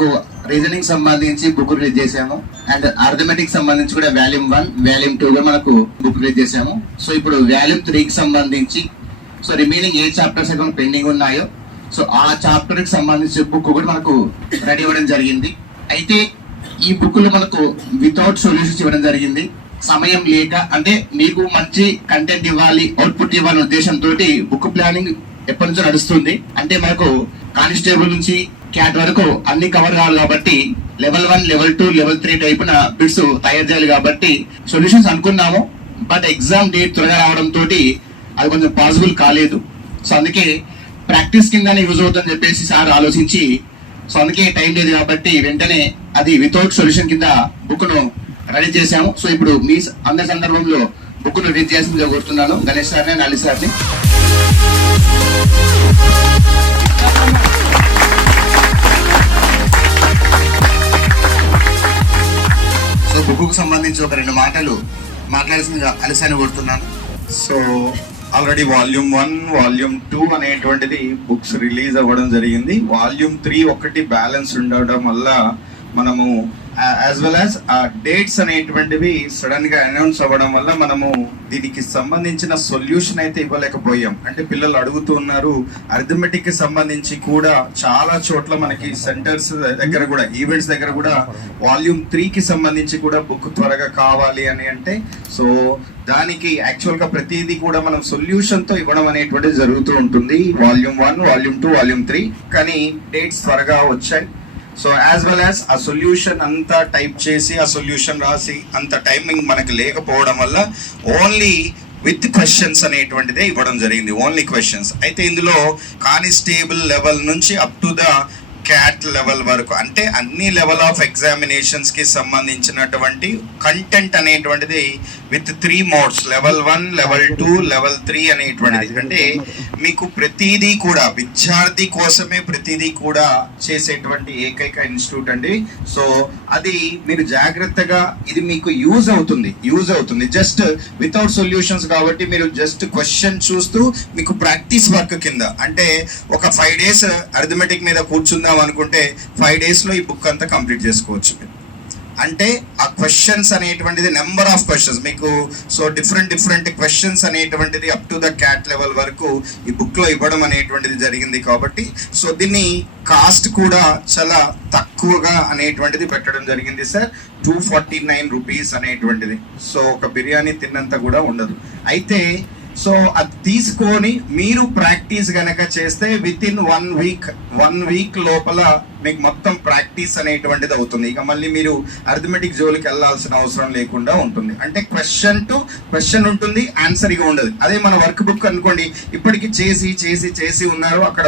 మనకు రీజనింగ్ సంబంధించి book release చేసాము అండ్ అర్థమెటిక్ సంబంధించి కూడా వాల్యూమ్ వన్ వాల్యూమ్ టూ గా మనకు బుక్ రిలీజ్ చేసాము సో ఇప్పుడు వాల్యూమ్ త్రీకి సంబంధించి సో రిమైనింగ్ ఏ చాప్టర్స్ అయితే పెండింగ్ ఉన్నాయో సో ఆ చాప్టర్కి సంబంధించి బుక్ కూడా మనకు రెడీ ఇవ్వడం జరిగింది. అయితే ఈ బుక్లో మనకు వితౌట్ సొల్యూషన్స్ ఇవ్వడం జరిగింది. సమయం లేక అంటే మీకు మంచి కంటెంట్ ఇవ్వాలి అవుట్పుట్ ఇవ్వాలనే ఉద్దేశంతో బుక్ ప్లానింగ్ ఎప్పటి నుంచో నడుస్తుంది. అంటే మనకు కానిస్టేబుల్ నుంచి క్యాట్ వరకు అన్ని కవర్ కావాలి కాబట్టి level one level two level three టైపున bits తయారు చేయాలి కాబట్టి సొల్యూషన్స్ అనుకున్నాము. బట్ ఎగ్జామ్ డేట్ త్వరగా రావడం తోటి అది కొంచెం పాసిబుల్ కాలేదు. సో అందుకే ప్రాక్టీస్ కిందనే యూజ్ అవుతుందని చెప్పేసి సార్ ఆలోచించి సో అందుకే టైం లేదు కాబట్టి వెంటనే అది వితౌట్ సొల్యూషన్ కింద బుక్ను రెడీ చేశాము. సో ఇప్పుడు మీ అందరి సందర్భంలో బుక్ను రెడీ రీడ్ కోరుతున్నాను. గణేష్ సార్ని అలీ సార్ని. సో సంబంధించి ఒక రెండు మాటలు మాట్లాడాల్సిందిగా అలసాని కోరుతున్నాను. So already volume one volume two అనేటువంటిది బుక్స్ రిలీజ్ అవ్వడం జరిగింది. వాల్యూమ్ త్రీ ఒకటి బ్యాలెన్స్ ఉండడం వల్ల మనము యాజ్ వెల్ యాజ్ ఆ డేట్స్ అనేటువంటివి సడన్గా అనౌన్స్ అవ్వడం వల్ల మనము దీనికి సంబంధించిన సొల్యూషన్ అయితే ఇవ్వలేకపోయాం. అంటే పిల్లలు అడుగుతూ ఉన్నారు అర్థమెటిక్కి సంబంధించి కూడా చాలా చోట్ల మనకి సెంటర్స్ దగ్గర కూడా ఈవెంట్స్ దగ్గర కూడా వాల్యూమ్ త్రీ కి సంబంధించి కూడా బుక్ త్వరగా కావాలి అని అంటే సో దానికి యాక్చువల్గా ప్రతిదీ కూడా మనం సొల్యూషన్తో ఇవ్వడం అనేటువంటిది జరుగుతూ ఉంటుంది. Volume one volume two volume three కానీ డేట్స్ త్వరగా వచ్చాయి. సో యాజ్ వెల్ యాజ్ ఆ సొల్యూషన్ అంతా టైప్ చేసి ఆ సొల్యూషన్ రాసి అంత టైమింగ్ మనకి లేకపోవడం వల్ల ఓన్లీ విత్ క్వశ్చన్స్ అనేటువంటిదే ఇవ్వడం జరిగింది. ఓన్లీ క్వశ్చన్స్ అయితే ఇందులో కానిస్టేబుల్ లెవెల్ నుంచి up to the cat level వరకు. అంటే అన్ని లెవెల్ ఆఫ్ ఎగ్జామినేషన్స్కి సంబంధించినటువంటి కంటెంట్ అనేటువంటిది with three modes level one level two level three అనేటువంటిది. అంటే మీకు ప్రతిదీ కూడా విద్యార్థి కోసమే ప్రతిదీ కూడా చేసేటువంటి ఏకైక ఇన్స్టిట్యూట్ అండి. సో అది మీరు జాగ్రత్తగా ఇది మీకు యూజ్ అవుతుంది. యూజ్ అవుతుంది. జస్ట్ వితౌట్ సొల్యూషన్స్ కాబట్టి మీరు జస్ట్ క్వశ్చన్ చూస్తూ మీకు ప్రాక్టీస్ వర్క్ కింద. అంటే ఒక ఫైవ్ డేస్ అర్థమెటిక్ మీద కూర్చుందాం అనుకుంటే ఫైవ్ డేస్లో ఈ బుక్ అంతా కంప్లీట్ చేసుకోవచ్చు. అంటే ఆ క్వశ్చన్స్ అనేటువంటిది నెంబర్ ఆఫ్ క్వశ్చన్స్ మీకు సో డిఫరెంట్ డిఫరెంట్ క్వశ్చన్స్ అనేటువంటిది up to the cat level వరకు ఈ బుక్లో ఇవ్వడం అనేటువంటిది జరిగింది కాబట్టి సో దీన్ని కాస్ట్ కూడా చాలా తక్కువగా అనేటువంటిది పెట్టడం జరిగింది sir two forty nine rupees అనేటువంటిది. సో ఒక బిర్యానీ తిన్నంత కూడా ఉండదు. అయితే సో అది తీసుకొని మీరు ప్రాక్టీస్ గనక చేస్తే within one week one week లోపల మీకు మొత్తం ప్రాక్టీస్ అనేటువంటిది అవుతుంది. ఇక మళ్ళీ మీరు అర్థమెటిక్ జోలికి వెళ్ళాల్సిన అవసరం లేకుండా ఉంటుంది. అంటే క్వశ్చన్ టు క్వశ్చన్ ఉంటుంది ఆన్సర్ ఇక ఉండదు. అదే మన వర్క్ బుక్ అనుకోండి. ఇప్పటికి చేసి చేసి చేసి ఉన్నారు. అక్కడ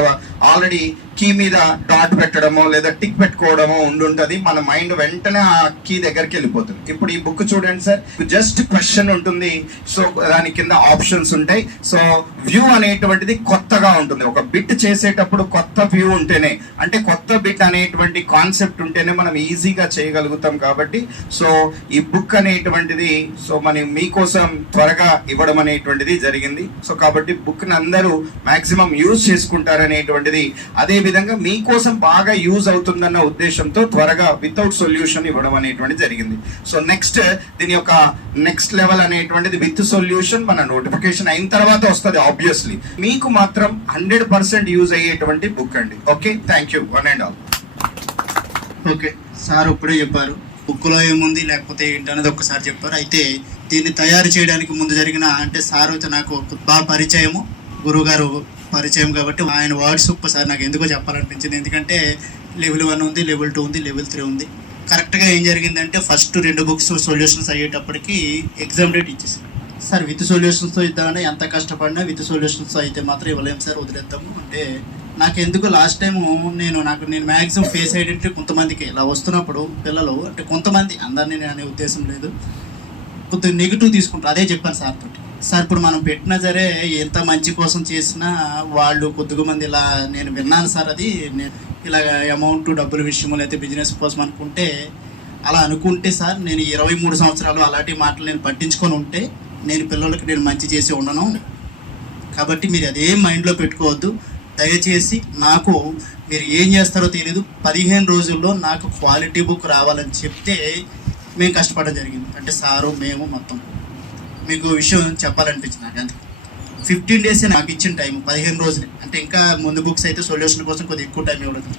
ఆల్రెడీ కీ మీద డాట్ పెట్టడమో లేదా టిక్ పెట్టుకోవడమో ఉండుంటుంది. మన మైండ్ వెంటనే ఆ కీ దగ్గరికి వెళ్ళిపోతుంది. ఇప్పుడు ఈ బుక్ చూడండి సార్ జస్ట్ క్వశ్చన్ ఉంటుంది. సో దాని కింద ఆప్షన్స్ ఉంటాయి. సో వ్యూ అనేటువంటిది కొత్తగా ఉంటుంది. ఒక బిట్ చేసేటప్పుడు కొత్త వ్యూ ఉంటేనే. అంటే కొత్త బిట్ అనేటువంటి కాన్సెప్ట్ ఉంటేనే మనం ఈజీగా చేయగలుగుతాం కాబట్టి సో ఈ బుక్ అనేటువంటిది సో మనం మీకోసం త్వరగా ఇవ్వడం అనేటువంటిది జరిగింది. సో కాబట్టి బుక్ని అందరూ మాక్సిమం యూజ్ చేసుకుంటారనేటువంటిది అనేటువంటిది అదేవిధంగా మీకోసం బాగా యూజ్ అవుతుందన్న ఉద్దేశంతో త్వరగా వితౌట్ సొల్యూషన్ ఇవ్వడం అనేటువంటి జరిగింది. సో నెక్స్ట్ దీని యొక్క నెక్స్ట్ లెవెల్ అనేటువంటిది విత్ సొల్యూషన్ మన నోటిఫికేషన్ అయిన తర్వాత వస్తుంది ఆబ్వియస్లీ మీకు మాత్రం హండ్రెడ్ పర్సెంట్ యూజ్ అయ్యేటువంటి బుక్ అండి. Okay? Thank you one and all. Okay. Sir ఇప్పుడే చెప్పారు. బుక్లో ఏముంది లేకపోతే ఏంటనేది ఒక్కసారి చెప్పారు. అయితే దీన్ని తయారు చేయడానికి ముందు జరిగిన అంటే సార్ అయితే నాకు బాగా పరిచయము గురువుగారు పరిచయం కాబట్టి ఆయన వర్డ్స్ ఒక్కసారి నాకు ఎందుకో చెప్పాలనిపించింది. ఎందుకంటే లెవెల్ వన్ ఉంది లెవెల్ టూ ఉంది లెవెల్ త్రీ ఉంది. కరెక్ట్గా ఏం జరిగిందంటే ఫస్ట్ రెండు బుక్స్ సొల్యూషన్స్ అయ్యేటప్పటికి ఎగ్జామ్ డేట్ ఇచ్చేసారు. సార్ విత్ సొల్యూషన్స్తో ఇద్దామని ఎంత కష్టపడినా విత్ సొల్యూషన్స్తో అయితే మాత్రం ఇవ్వలేము సార్ వదిలేద్దాము. అంటే నాకు ఎందుకు లాస్ట్ టైం నేను నాకు నేను మ్యాక్సిమం ఫేస్ అయ్యేటట్టు కొంతమందికి. ఇలా వస్తున్నప్పుడు పిల్లలు అంటే కొంతమంది అందరినీ నేను అనే ఉద్దేశం లేదు. కొద్దిగా నెగిటివ్ తీసుకుంటారు. అదే చెప్పాను సార్ తోటి. సార్ ఇప్పుడు మనం పెట్టినా సరే ఎంత మంచి కోసం చేసినా వాళ్ళు కొద్దిగా మంది ఇలా నేను విన్నాను సార్ అది. నేను ఇలా అమౌంట్ డబ్బుల విషయంలో అయితే బిజినెస్ కోసం అనుకుంటే అలా అనుకుంటే సార్ నేను ఇరవై మూడు సంవత్సరాలు అలాంటి మాటలు నేను పట్టించుకొని ఉంటే నేను పిల్లలకి నేను మంచి చేసి ఉండను. కాబట్టి మీరు అదేం మైండ్లో పెట్టుకోవద్దు. దయచేసి నాకు మీరు ఏం చేస్తారో తెలియదు పదిహేను రోజుల్లో నాకు క్వాలిటీ బుక్ రావాలని చెప్తే మేము కష్టపడడం జరిగింది. అంటే సారు మేము మొత్తం. మీకు విషయం చెప్పాలనిపించింది నాకు అంతే. ఫిఫ్టీన్ డేస్ నాకు ఇచ్చిన టైం పదిహేను రోజులే. అంటే ఇంకా ముందు బుక్స్ అయితే సొల్యూషన్ కోసం కొద్దిగా ఎక్కువ టైం ఇవ్వడం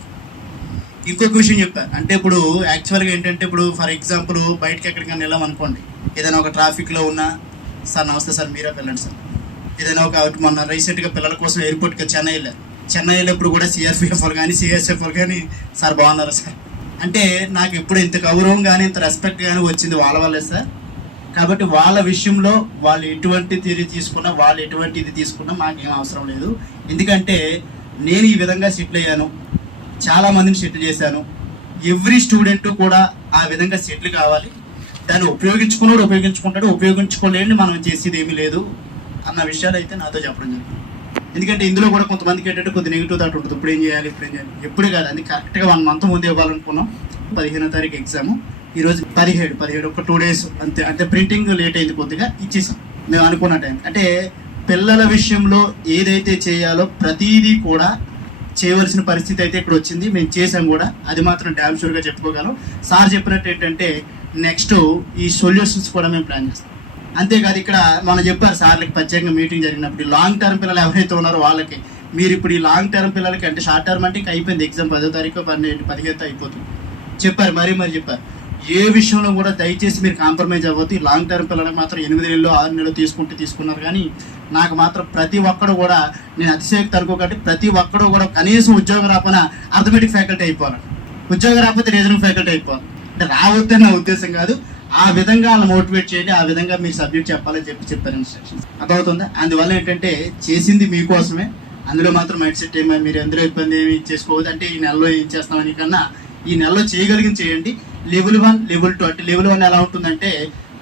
ఇంకొక విషయం చెప్పాను అంటే ఇప్పుడు యాక్చువల్గా ఏంటంటే ఇప్పుడు ఫర్ ఎగ్జాంపుల్ బయటకి ఎక్కడికైనా వెళ్ళాం అనుకోండి. ఏదైనా ఒక ట్రాఫిక్లో ఉన్నా సార్ నమస్తే సార్ మీరే వెళ్ళండి సార్. ఏదైనా ఒక మొన్న రీసెంట్గా పిల్లల కోసం ఎయిర్పోర్ట్కి చెన్నై వెళ్ళారు చెన్నై వెళ్ళినప్పుడు కూడా సిఆర్పిఎఫ్ కానీ సిఎస్ఎఫ్ కానీ సార్ బాగున్నారా సార్? అంటే నాకు ఎప్పుడు ఇంత గౌరవం కానీ ఇంత రెస్పెక్ట్ కానీ వచ్చింది వాళ్ళ వల్లే సార్. కాబట్టి వాళ్ళ విషయంలో వాళ్ళు ఎటువంటి తీరి తీసుకున్నా వాళ్ళు ఎటువంటి ఇది తీసుకున్నా మాకేం అవసరం లేదు. ఎందుకంటే నేను ఈ విధంగా సెటిల్ అయ్యాను. చాలా మందిని సెటిల్ చేశాను. ఎవ్రీ స్టూడెంట్ కూడా ఆ విధంగా సెటిల్ కావాలి. దాన్ని ఉపయోగించుకున్నాడు ఉపయోగించుకుంటాడు ఉపయోగించుకోలేని మనం చేసేది ఏమీ లేదు అన్న విషయాలు అయితే నాతో చెప్పడం జరిగింది. ఎందుకంటే ఇందులో కూడా కొంతమందికి ఏంటంటే కొద్ది నెగిటివ్ థాట్ ఉంటుంది. ఇప్పుడు ఏం చేయాలి? ఇప్పుడు ఏం చేయాలి? ఎప్పుడు కాదు. అది కరెక్ట్గా వన్ మంత్ ముందు ఇవ్వాలనుకున్నాం. పదిహేనో తారీఖు ఎగ్జామ్ ఈరోజు పదిహేడు పదిహేడు ఒక టూ డేస్ అంతే. అంటే ప్రింటింగ్ లేట్ అయింది కొద్దిగా. ఇచ్చేసాం. మేము అనుకున్న టైం అంటే పిల్లల విషయంలో ఏదైతే చేయాలో ప్రతిదీ కూడా చేయవలసిన పరిస్థితి అయితే ఇక్కడ వచ్చింది. మేము చేసాం కూడా. అది మాత్రం డ్యామ్ షూర్గా చెప్పుకోగలం. సార్ చెప్పినట్టు ఏంటంటే నెక్స్ట్ ఈ సొల్యూషన్స్ కూడా మేము ప్లాన్ చేస్తాం. అంతేకాదు ఇక్కడ మనం చెప్పారు సార్లకి ప్రత్యేకంగా మీటింగ్ జరిగినప్పుడు లాంగ్ టర్మ్ పిల్లలు ఎవరైతే ఉన్నారో వాళ్ళకి మీరు ఇప్పుడు ఈ లాంగ్ టర్మ్ పిల్లలకి అంటే షార్ట్ టర్మ్ అంటే ఇంకా అయిపోయింది ఎగ్జామ్ పదో తారీఖు పన్నెండు పదిహేను అయిపోతుంది. చెప్పారు మరీ మరి చెప్పారు. ఏ విషయంలో కూడా దయచేసి మీరు కాంప్రమైజ్ అవ్వద్దు. ఈ లాంగ్ టర్మ్ పిల్లలకు మాత్రం ఎనిమిది నెలలు ఆరు నెలలు తీసుకుంటే తీసుకున్నారు కానీ నాకు మాత్రం ప్రతి ఒక్కడు కూడా నేను అతిశయక్తి అనుకోకండి ప్రతి ఒక్కడు కూడా కనీసం ఉద్యోగం రాకపోయినా అర్థమెటిక్ ఫ్యాకల్టీ అయిపోవాలి. ఉద్యోగం రాకపోతే రీజనింగ్ ఫ్యాకల్టీ అయిపోవాలి. అంటే రావద్దని నా ఉద్దేశం కాదు. ఆ విధంగా వాళ్ళని మోటివేట్ చేయండి ఆ విధంగా మీరు సబ్జెక్ట్ చెప్పాలని చెప్పి చెప్పారు ఇన్స్ట్రక్షన్స్ అర్థమవుతుందా? అందువల్ల ఏంటంటే చేసింది మీకోసమే అందులో మాత్రం మైండ్ సెట్ ఏమో మీరు ఎందులో ఇబ్బంది ఏమి చేసుకోవద్దు. అంటే ఈ నెలలో ఏం చేస్తామని కన్నా ఈ నెలలో చేయగలిగింది చేయండి. లెవెల్ వన్ లెవెల్ టూ అంటే లెవెల్ వన్ ఎలా ఉంటుందంటే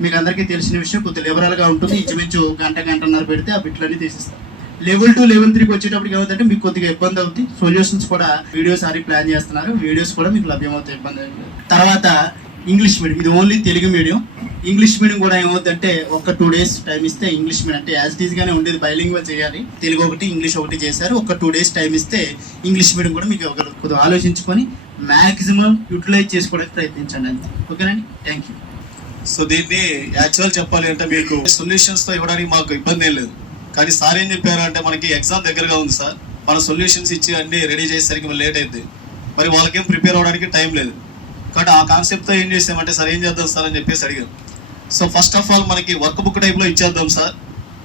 మీకు అందరికీ తెలిసిన విషయం కొద్దిగా లిబరల్గా ఉంటుంది. ఇంచుమించు గంట గంటన్నర పెడితే ఆ బిట్లన్నీ తీసిస్తారు. లెవెల్ టూ లెవెల్ త్రీకి వచ్చేటప్పటికి ఏమవుతుందంటే మీకు కొద్దిగా ఇబ్బంది అవుతుంది సొల్యూషన్స్ కూడా వీడియోస్ అవి ప్లాన్ చేస్తున్నారు. వీడియోస్ కూడా మీకు లభ్యమవుతాయి ఇబ్బంది తర్వాత ఇంగ్లీష్ మీడియం ఇది only Telugu medium English medium కూడా ఏమవుతుందంటే ఒక టూ డేస్ టైం ఇస్తే ఇంగ్లీష్ మీడియం అంటే యాజ్ టీజ్ గానే ఉండేది బైలింగ్వల్ చేయాలి. తెలుగు ఒకటి ఇంగ్లీష్ ఒకటి చేశారు. ఒక టూ డేస్ టైం ఇస్తే ఇంగ్లీష్ మీడియం కూడా మీకు ఒక కొద్దిగా ఆలోచించుకొని మాక్సిమం యూటిలైజ్ చేసుకోవడానికి ప్రయత్నించండి అంతే. ఓకేనండి థ్యాంక్ యూ సో దీన్ని యాక్చువల్ చెప్పాలి అంటే మీకు సొల్యూషన్స్తో ఇవ్వడానికి మాకు ఇబ్బంది ఏం లేదు. కానీ సార్ ఏం చెప్పారు అంటే మనకి ఎగ్జామ్ దగ్గరగా ఉంది సార్. మన సొల్యూషన్స్ ఇచ్చి అన్ని రెడీ చేసేసరికి లేట్ అయింది మరి వాళ్ళకేం ప్రిపేర్ అవ్వడానికి టైం లేదు. కాబట్టి ఆ కాన్సెప్ట్తో ఏం చేసామంటే సార్ ఏం చేద్దాం సార్? అని చెప్పేసి అడిగాం సో ఫస్ట్ ఆఫ్ ఆల్ మనకి వర్క్ బుక్ టైప్లో ఇచ్చేద్దాం సార్.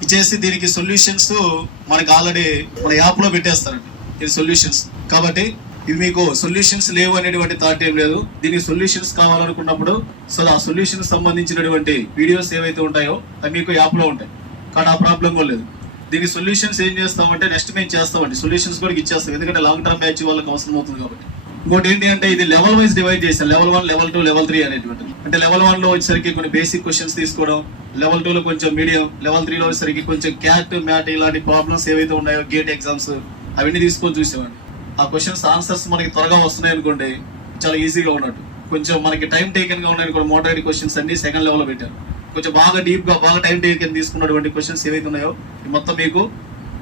ఇచ్చేసి దీనికి సొల్యూషన్స్ మనకి ఆల్రెడీ మన యాప్లో పెట్టేస్తారండి. ఇది సొల్యూషన్స్ కాబట్టి ఇవి మీకు సొల్యూషన్స్ లేవు అనేటువంటి థాట్ ఏం లేదు. దీనికి సొల్యూషన్స్ కావాలనుకున్నప్పుడు సో ఆ సొల్యూషన్ సంబంధించినటువంటి వీడియోస్ ఏవైతే ఉంటాయో అవి మీకు యాప్లో ఉంటాయి. కానీ ఆ ప్రాబ్లం కూడా లేదు. దీనికి సొల్యూషన్స్ ఏం చేస్తామంటే నెక్స్ట్ మేము చేస్తామండి. సొల్యూషన్స్ కూడా ఇచ్చేస్తాం. ఎందుకంటే లాంగ్ టర్మ్ బ్యాచ్ వాళ్ళకి అవసరం అవుతుంది కాబట్టి. ఇంకోటి ఏంటి అంటే ఇది లెవెల్ వైజ్ డివైడ్ చేశాను level one level two level three అనేటువంటి అంటే లెవెల్ వన్లో వచ్చేసరికి కొన్ని బేసిక్ క్వశ్చన్స్ తీసుకోవడం లెవెల్ టూ లో కొంచెం మీడియం లెవెల్ త్రీ లో వచ్చేసరికి కొంచెం క్యాట్ మ్యాట్ ఇలాంటి ప్రాబ్లమ్స్ ఏవైతే ఉన్నాయో గేట్ ఎగ్జామ్స్ అవన్నీ తీసుకొని చూసేవాడిని. ఆ క్వశ్చన్స్ ఆన్సర్స్ మనకి త్వరగా వస్తున్నాయి అనుకోండి చాలా ఈజీగా ఉన్నట్టు. కొంచెం మనకి టైం టేకెన్గా ఉన్నాయి కూడా మోడరేట్ క్వశ్చన్స్ అన్ని సెకండ్ లెవెల్లో పెట్టారు. కొంచెం బాగా డీప్గా బాగా టైం టేకెన్ తీసుకున్నటువంటి క్వశ్చన్స్ ఏవైతే ఉన్నాయో మొత్తం మీకు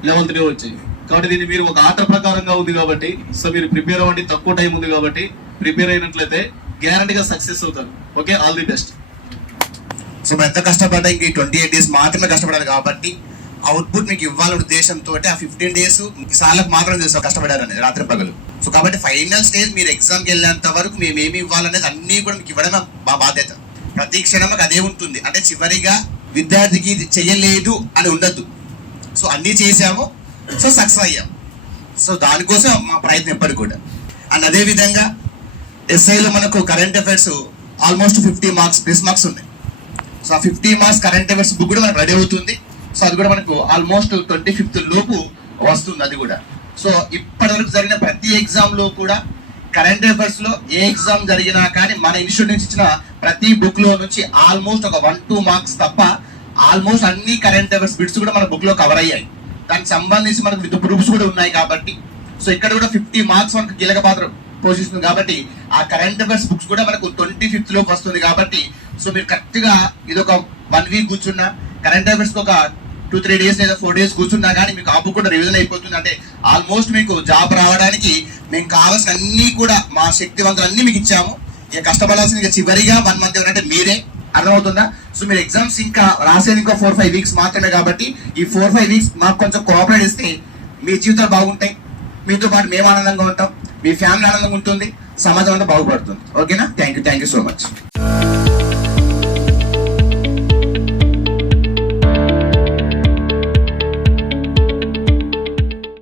లెవెల్ త్రీ వచ్చాయి. కాబట్టి దీన్ని మీరు ఒక ఆట ప్రకారంగా ఉంది కాబట్టి సో మీరు ప్రిపేర్ అవ్వండి తక్కువ టైం ఉంది కాబట్టి ప్రిపేర్ అయినట్లయితే గ్యారంటీగా సక్సెస్ అవుతారు. Okay all the best so ఎంత కష్టపడ్డా ఇంక ట్వంటీ ఎయిట్ డేస్ మాత్రమే కష్టపడాలి కాబట్టి అవుట్పుట్ మీకు ఇవ్వాలనే ఉద్దేశంతో ఆ ఫిఫ్టీన్ డేస్ సార్లకు మాత్రం తెలుసు కష్టపడారని రాత్రి పగలు. సో కాబట్టి ఫైనల్ స్టేజ్ మీరు ఎగ్జామ్కి వెళ్ళేంత వరకు మేము ఏమి ఇవ్వాలనేది అన్నీ కూడా మీకు ఇవ్వడమే మా బాధ్యత. ప్రతి క్షణం మాకు అదే ఉంటుంది. అంటే చివరిగా విద్యార్థికి ఇది చేయలేదు అని ఉండద్దు. సో అన్నీ చేసాము సో సక్సెస్ అయ్యాం. సో దానికోసం మా ప్రయత్నం ఎప్పటికి కూడా. అండ్ అదే విధంగా ఎస్ఐలో మనకు current affairs almost fifty marks plus marks ఉన్నాయి. సో ఆ fifty marks current affairs book కూడా మనకు రెడీ అవుతుంది. సో అది కూడా మనకు ఆల్మోస్ట్ ట్వంటీ ఫిఫ్త్ లోపు వస్తుంది అది కూడా. సో ఇప్పటివరకు జరిగిన ప్రతి ఎగ్జామ్లో కూడా కరెంట్ అఫైర్స్లో ఏ ఎగ్జామ్ జరిగినా కానీ మన ఇన్స్టిట్యూట్ నుంచి ఇచ్చిన ప్రతి బుక్లో నుంచి ఆల్మోస్ట్ ఒక వన్ టూ మార్క్స్ తప్ప ఆల్మోస్ట్ అన్ని కరెంట్ అఫైర్స్ బిట్స్ కూడా మన బుక్లో కవర్ అయ్యాయి. దానికి సంబంధించి మనకు విత్ ప్రూఫ్స్ కూడా ఉన్నాయి కాబట్టి. సో ఇక్కడ కూడా ఫిఫ్టీ మార్క్స్ మనకు కీలక పాత్ర పోషిస్తుంది కాబట్టి ఆ కరెంట్ అఫైర్స్ బుక్స్ కూడా మనకు ట్వంటీ ఫిఫ్త్లోకి వస్తుంది కాబట్టి సో మీరు కరెక్ట్గా ఇది ఒక వన్ వీక్ కూర్చున్నా కరెంట్ అఫైర్స్ ఒక టూ త్రీ డేస్ లేదా ఫోర్ డేస్ కూర్చున్నా కానీ మీకు ఆ బుక్ కూడా రివిజన్ అయిపోతుంది. అంటే ఆల్మోస్ట్ మీకు జాబ్ రావడానికి మేము కావాల్సిన అన్ని కూడా మా శక్తివంతులు అన్ని మీకు ఇచ్చాము. ఇక కష్టపడాల్సింది ఇక చివరిగా వన్ మంత్ ఎవరంటే మీరే. అర్థమవుతుందా? సో మీరు ఎగ్జామ్స్ ఇంకా రాసేది ఇంకా ఫోర్ ఫైవ్ వీక్స్ మాత్రమే కాబట్టి ఈ ఫోర్ ఫైవ్ వీక్స్ మాకు కొంచెం కోఆపరేట్ ఇస్తే మీ జీవితాలు బాగుంటాయి. మీతో పాటు మేము ఆనందంగా ఉంటాం. మీ ఫ్యామిలీ ఆనందంగా ఉంటుంది. సమాజం అంతా బాగుపడుతుంది. ఓకేనా thank you thank you so much